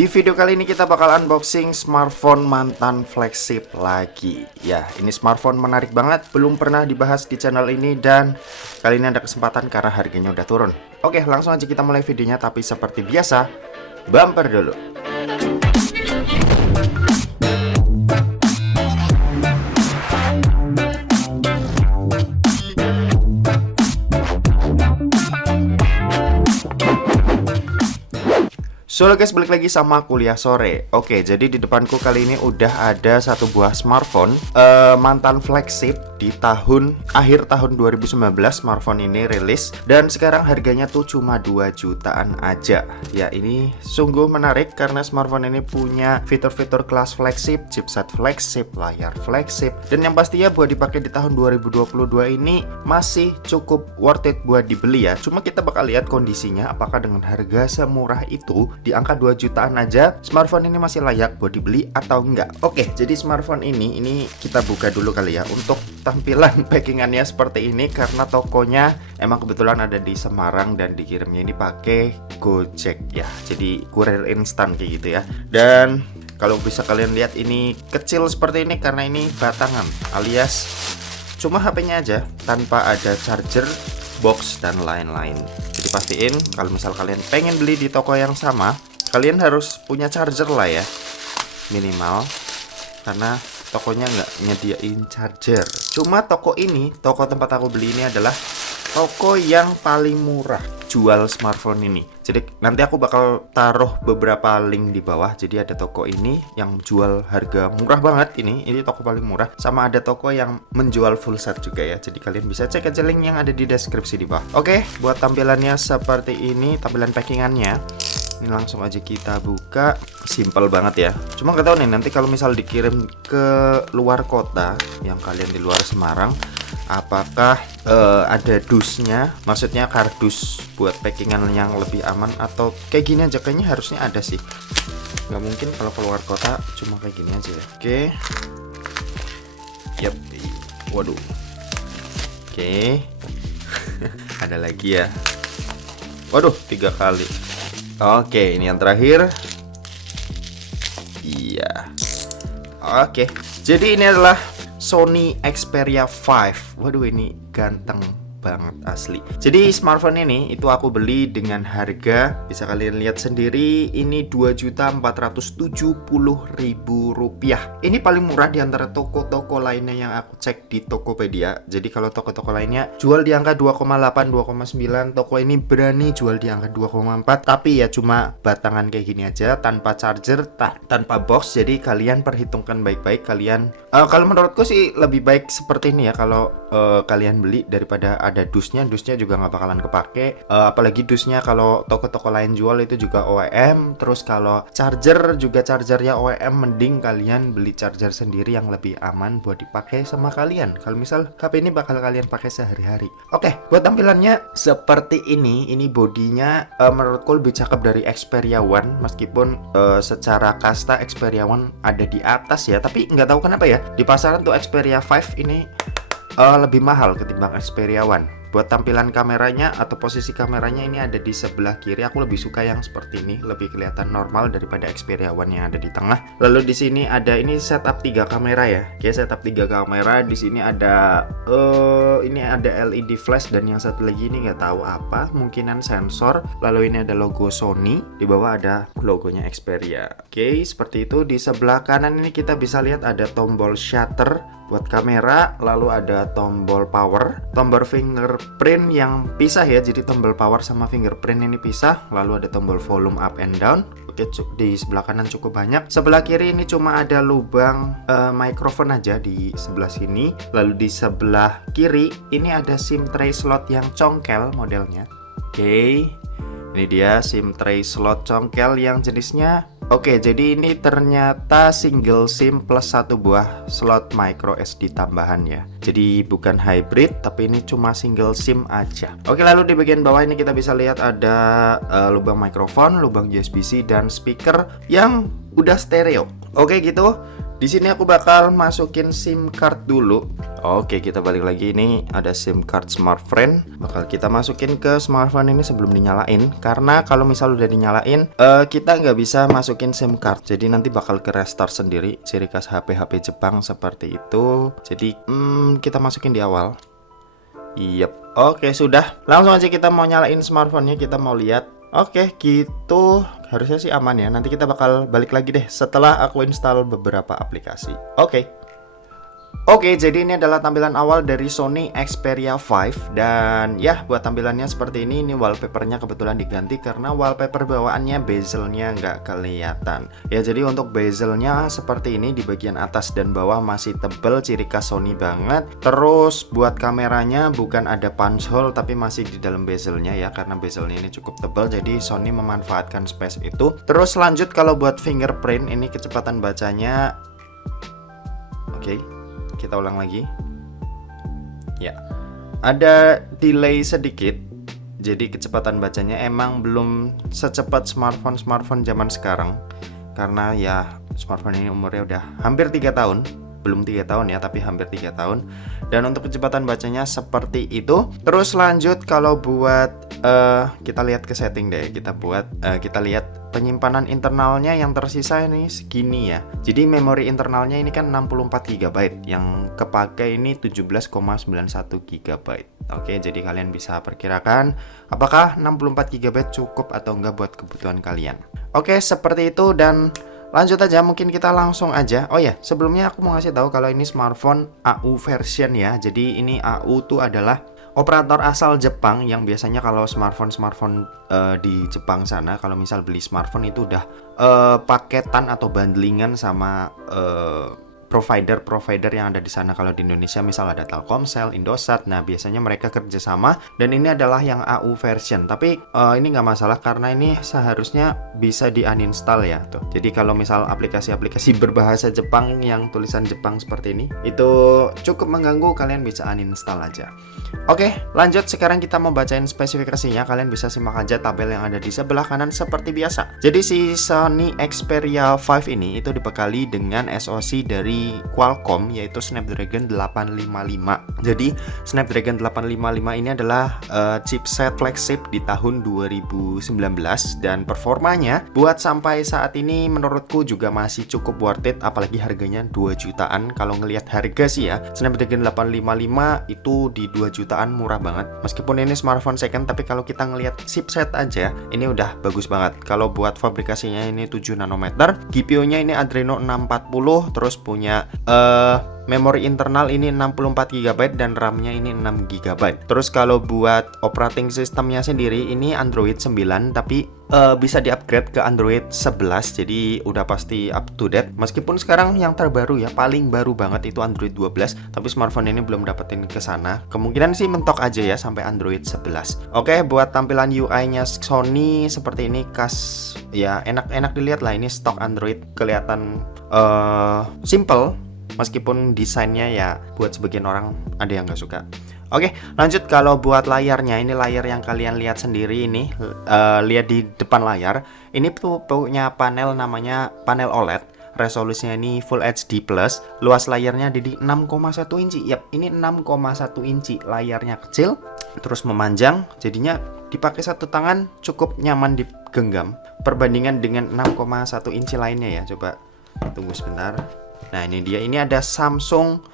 Di video kali ini kita bakal unboxing smartphone mantan flagship lagi. Ya, ini smartphone menarik banget, belum pernah dibahas di channel ini dan kali ini ada kesempatan karena harganya udah turun. Oke, langsung aja kita mulai videonya, tapi seperti biasa, bumper dulu. So guys, balik lagi sama kuliah sore. Oke, jadi di depanku kali ini udah ada satu buah smartphone mantan flagship di akhir tahun 2019 smartphone ini rilis dan sekarang harganya tuh cuma 2 jutaan aja. Ya, ini sungguh menarik karena smartphone ini punya fitur-fitur kelas flagship, chipset flagship, layar flagship, dan yang pastinya buat dipakai di tahun 2022 ini masih cukup worth it buat dibeli ya. Cuma kita bakal lihat kondisinya apakah dengan harga semurah itu di angka 2 jutaan aja smartphone ini masih layak buat dibeli atau enggak. Oke, jadi smartphone ini kita buka dulu kali ya. Untuk tampilan packingannya seperti ini karena tokonya emang kebetulan ada di Semarang dan dikirimnya ini pakai Gojek ya. Jadi kurir instan kayak gitu ya. Dan kalau bisa kalian lihat ini kecil seperti ini karena ini batangan alias cuma HP-nya aja tanpa ada charger, box dan lain-lain. Jadi pastiin kalau misal kalian pengen beli di toko yang sama, kalian harus punya charger lah ya, minimal, karena tokonya nggak nyediain charger. Cuma toko tempat aku beli ini adalah toko yang paling murah jual smartphone ini. Jadi nanti aku bakal taruh beberapa link di bawah. Jadi ada toko ini yang jual harga murah banget, ini toko paling murah. Sama ada toko yang menjual full set juga ya. Jadi kalian bisa cek aja link yang ada di deskripsi di bawah. Oke, buat tampilannya seperti ini, tampilan packingannya. Ini langsung aja kita buka. Simple banget ya. Cuma nggak tahu nih nanti kalau misal dikirim ke luar kota, yang kalian di luar Semarang, apakah ada dusnya, maksudnya kardus buat packingan yang lebih aman, atau kayak gini aja. Kayaknya harusnya ada sih, nggak mungkin kalau keluar kota cuma kayak gini aja ya. Oke, yap, waduh, oke. Ada lagi ya, waduh, 3 kali. Oke, ini yang terakhir. Iya. Oke, jadi ini adalah Sony Xperia 5. Waduh, ini ganteng banget asli. Jadi smartphone ini itu aku beli dengan harga, bisa kalian lihat sendiri, ini Rp2.470.000. Ini paling murah di antara toko-toko lainnya yang aku cek di Tokopedia. Jadi kalau toko-toko lainnya jual di angka 2,8, 2,9, toko ini berani jual di angka 2,4, tapi ya cuma batangan kayak gini aja, tanpa charger, tanpa box. Jadi kalian perhitungkan baik-baik. Kalian kalau menurutku sih lebih baik seperti ini ya, kalau kalian beli daripada ada dusnya juga nggak bakalan kepake. Apalagi dusnya kalau toko-toko lain jual itu juga OEM. Terus kalau charger juga chargernya OEM, mending kalian beli charger sendiri yang lebih aman buat dipakai sama kalian kalau misal HP ini bakal kalian pakai sehari-hari. Oke, buat tampilannya seperti ini. Ini bodinya menurutku lebih cakep dari Xperia One, meskipun secara kasta Xperia One ada di atas ya, tapi nggak tahu kenapa ya di pasaran tuh Xperia 5 ini lebih mahal ketimbang Xperia One. Buat tampilan kameranya atau posisi kameranya ini ada di sebelah kiri. Aku lebih suka yang seperti ini, lebih kelihatan normal daripada Xperia One yang ada di tengah. Lalu di sini ada ini setup 3 kamera ya. Oke, setup 3 kamera. Di sini ada ini ada LED flash dan yang satu lagi ini nggak tahu apa, mungkinan sensor. Lalu ini ada logo Sony, di bawah ada logonya Xperia. Oke, seperti itu. Di sebelah kanan ini kita bisa lihat ada tombol shutter buat kamera, lalu ada tombol power, tombol fingerprint yang pisah ya, jadi tombol power sama fingerprint ini pisah, lalu ada tombol volume up and down. Oke, di sebelah kanan cukup banyak. Sebelah kiri ini cuma ada lubang mikrofon aja di sebelah sini. Lalu di sebelah kiri ini ada SIM tray slot yang congkel modelnya. Oke, ini dia SIM tray slot congkel yang jenisnya. Oke, jadi ini ternyata single SIM plus 1 buah slot micro SD tambahan ya. Jadi bukan hybrid, tapi ini cuma single SIM aja. Oke, lalu di bagian bawah ini kita bisa lihat ada lubang mikrofon, lubang USB-C, dan speaker yang udah stereo. Oke gitu. Di sini aku bakal masukin SIM card dulu. Oke, kita balik lagi. Ini ada SIM card smartphone. Bakal kita masukin ke smartphone ini sebelum dinyalain. Karena kalau misal udah dinyalain, kita nggak bisa masukin SIM card. Jadi nanti bakal ke restart sendiri. Ciri khas HP-HP Jepang seperti itu. Jadi kita masukin di awal. Yep. Oke, sudah. Langsung aja kita mau nyalain smartphone-nya. Kita mau lihat. Oke, gitu. Harusnya sih aman ya. Nanti kita bakal balik lagi deh setelah aku install beberapa aplikasi. Oke, jadi ini adalah tampilan awal dari Sony Xperia 5. Dan ya, buat tampilannya seperti ini. Ini wallpapernya kebetulan diganti karena wallpaper bawaannya bezelnya nggak kelihatan. Ya, jadi untuk bezelnya seperti ini. Di bagian atas dan bawah masih tebel, ciri khas Sony banget. Terus buat kameranya bukan ada punch hole, tapi masih di dalam bezelnya ya. Karena bezelnya ini cukup tebal, jadi Sony memanfaatkan space itu. Terus lanjut kalau buat fingerprint, ini kecepatan bacanya. Oke. Kita ulang lagi. Ya, ada delay sedikit. Jadi kecepatan bacanya emang belum secepat smartphone zaman sekarang. Karena ya smartphone ini umurnya udah hampir 3 tahun. Belum 3 tahun ya, tapi hampir 3 tahun. Dan untuk kecepatan bacanya seperti itu. Terus lanjut kalau buat kita lihat ke setting deh. Kita lihat penyimpanan internalnya yang tersisa ini segini ya. Jadi memori internalnya ini kan 64 GB, yang kepakai ini 17,91 GB. Oke, jadi kalian bisa perkirakan apakah 64 GB cukup atau enggak buat kebutuhan kalian. Oke, seperti itu. Dan lanjut aja, mungkin kita langsung aja. Oh ya, sebelumnya aku mau ngasih tahu kalau ini smartphone AU version ya. Jadi ini AU tuh adalah operator asal Jepang yang biasanya kalau smartphone di Jepang sana, kalau misal beli smartphone itu udah paketan atau bundlingan sama provider yang ada di sana. Kalau di Indonesia misal ada Telkomsel, Indosat, nah biasanya mereka kerjasama. Dan ini adalah yang AU version. Tapi ini nggak masalah karena ini seharusnya bisa di uninstall ya tuh. Jadi kalau misal aplikasi-aplikasi berbahasa Jepang yang tulisan Jepang seperti ini itu cukup mengganggu, kalian bisa uninstall aja. Oke, lanjut. Sekarang kita mau bacain spesifikasinya. Kalian bisa simak aja tabel yang ada di sebelah kanan seperti biasa. Jadi si Sony Xperia 5 ini itu dibekali dengan SoC dari Qualcomm, yaitu Snapdragon 855. Jadi Snapdragon 855 ini adalah chipset flagship di tahun 2019, dan performanya buat sampai saat ini menurutku juga masih cukup worth it, apalagi harganya 2 jutaan. Kalau ngelihat harga sih ya, Snapdragon 855 itu di 2 jutaan murah banget. Meskipun ini smartphone second, tapi kalau kita ngelihat chipset aja ini udah bagus banget. Kalau buat fabrikasinya ini 7 nanometer, GPU-nya ini Adreno 640, terus punya memori internal ini 64 GB dan RAM-nya ini 6 GB. Terus kalau buat operating systemnya sendiri ini Android 9, tapi bisa di-upgrade ke Android 11. Jadi udah pasti up to date. Meskipun sekarang yang terbaru ya, paling baru banget itu Android 12, tapi smartphone ini belum dapetin ke sana. Kemungkinan sih mentok aja ya sampai Android 11. Oke, buat tampilan UI-nya Sony seperti ini, khas ya, enak-enak dilihat lah. Ini stok Android, kelihatan simple. Meskipun desainnya ya buat sebagian orang ada yang nggak suka. Oke, lanjut. Kalau buat layarnya, ini layar yang kalian lihat sendiri ini, lihat di depan layar. Ini punya panel, namanya panel OLED. Resolusinya ini Full HD+. Luas layarnya di 6,1 inci. Yap, ini 6,1 inci. Layarnya kecil, terus memanjang. Jadinya dipakai satu tangan cukup nyaman digenggam. Perbandingan dengan 6,1 inci lainnya ya. Coba tunggu sebentar. Nah ini dia, ini ada Samsung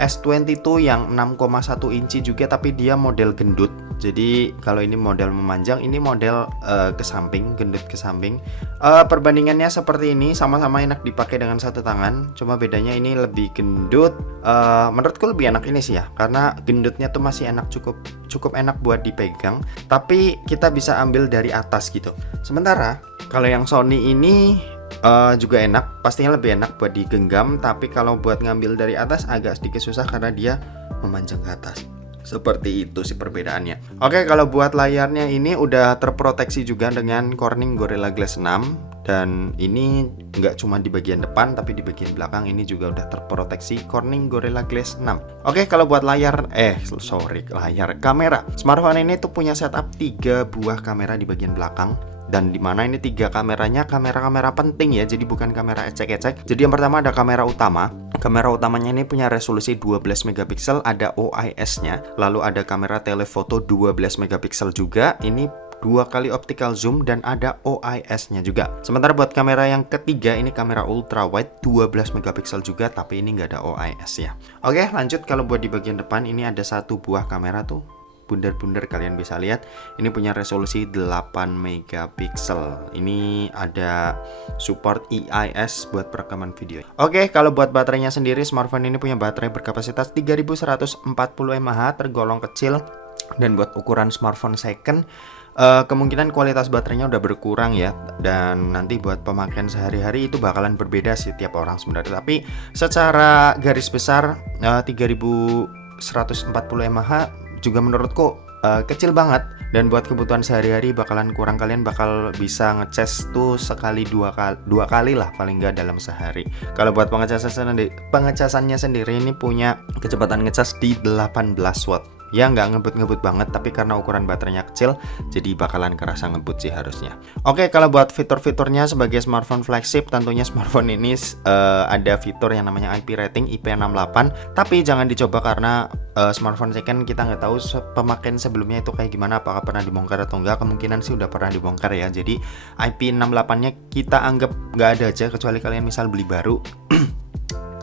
S22 yang 6,1 inci juga, tapi dia model gendut. Jadi kalau ini model memanjang, ini model ke samping, gendut ke samping. Perbandingannya seperti ini, sama-sama enak dipakai dengan satu tangan. Cuma bedanya ini lebih gendut. Menurutku lebih enak ini sih ya, karena gendutnya tuh masih enak, cukup enak buat dipegang. Tapi kita bisa ambil dari atas gitu. Sementara kalau yang Sony ini juga enak, pastinya lebih enak buat digenggam, tapi kalau buat ngambil dari atas agak sedikit susah karena dia memanjang ke atas. Seperti itu sih perbedaannya. Oke, kalau buat layarnya ini udah terproteksi juga dengan Corning Gorilla Glass 6. Dan ini nggak cuma di bagian depan, tapi di bagian belakang ini juga udah terproteksi Corning Gorilla Glass 6. Oke, kalau buat layar kamera. Smartphone ini tuh punya setup 3 buah kamera di bagian belakang. Dan dimana ini 3 kameranya kamera-kamera penting ya, jadi bukan kamera ecek-ecek. Jadi yang pertama ada kamera utama. Kamera utamanya ini punya resolusi 12 megapiksel, ada OIS-nya. Lalu ada kamera telefoto 12 megapiksel juga. Ini 2 kali optical zoom dan ada OIS-nya juga. Sementara buat kamera yang ketiga ini kamera ultra wide 12 megapiksel juga, tapi ini nggak ada OIS ya. Oke, lanjut. Kalau buat di bagian depan ini ada 1 buah kamera tuh. Bundar-bundar kalian bisa lihat. Ini punya resolusi 8 megapiksel. Ini ada support EIS buat perekaman video. Oke, kalau buat baterainya sendiri, smartphone ini punya baterai berkapasitas 3140 mAh, tergolong kecil. Dan buat ukuran smartphone second, kemungkinan kualitas baterainya udah berkurang ya, dan nanti buat pemakaian sehari-hari itu bakalan berbeda sih tiap orang sebenarnya. Tapi secara garis besar 3140 mAh juga menurutku kecil banget, dan buat kebutuhan sehari-hari bakalan kurang. Kalian bakal bisa ngecas tuh sekali dua kali lah paling nggak dalam sehari. Kalau buat pengecasannya sendiri ini punya kecepatan ngecas di 18 watt. Ya nggak ngebut-ngebut banget, tapi karena ukuran baterainya kecil jadi bakalan kerasa ngebut sih harusnya. Oke, kalau buat fitur-fiturnya sebagai smartphone flagship, tentunya smartphone ini ada fitur yang namanya IP rating IP68, tapi jangan dicoba karena smartphone second kita nggak tahu pemakaian sebelumnya itu kayak gimana, apakah pernah dibongkar atau enggak. Kemungkinan sih udah pernah dibongkar ya, jadi IP68 nya kita anggap nggak ada aja, kecuali kalian misal beli baru.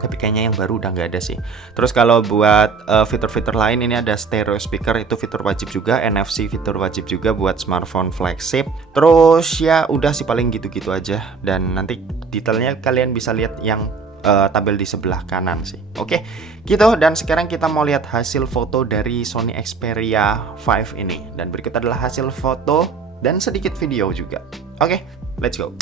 Tapi kayaknya yang baru udah nggak ada sih. Terus kalau buat fitur-fitur lain, ini ada stereo speaker, itu fitur wajib juga. NFC fitur wajib juga buat smartphone flagship. Terus ya udah sih paling gitu-gitu aja. Dan nanti detailnya kalian bisa lihat yang tabel di sebelah kanan sih. Oke, gitu. Dan sekarang kita mau lihat hasil foto dari Sony Xperia 5 ini. Dan berikut adalah hasil foto dan sedikit video juga. Oke, let's go.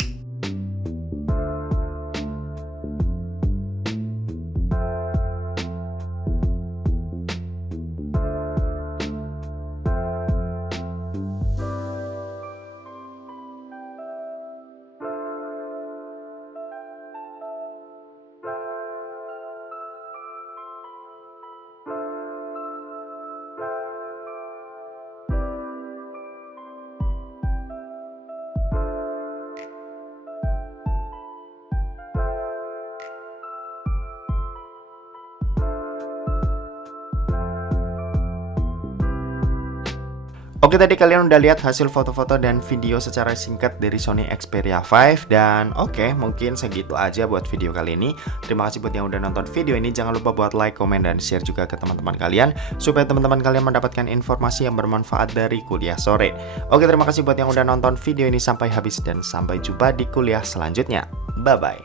Oke, tadi kalian udah lihat hasil foto-foto dan video secara singkat dari Sony Xperia 5. Dan oke, mungkin segitu aja buat video kali ini. Terima kasih buat yang udah nonton video ini. Jangan lupa buat like, komen, dan share juga ke teman-teman kalian, supaya teman-teman kalian mendapatkan informasi yang bermanfaat dari kuliah sore. Oke, terima kasih buat yang udah nonton video ini sampai habis, dan sampai jumpa di kuliah selanjutnya. Bye-bye.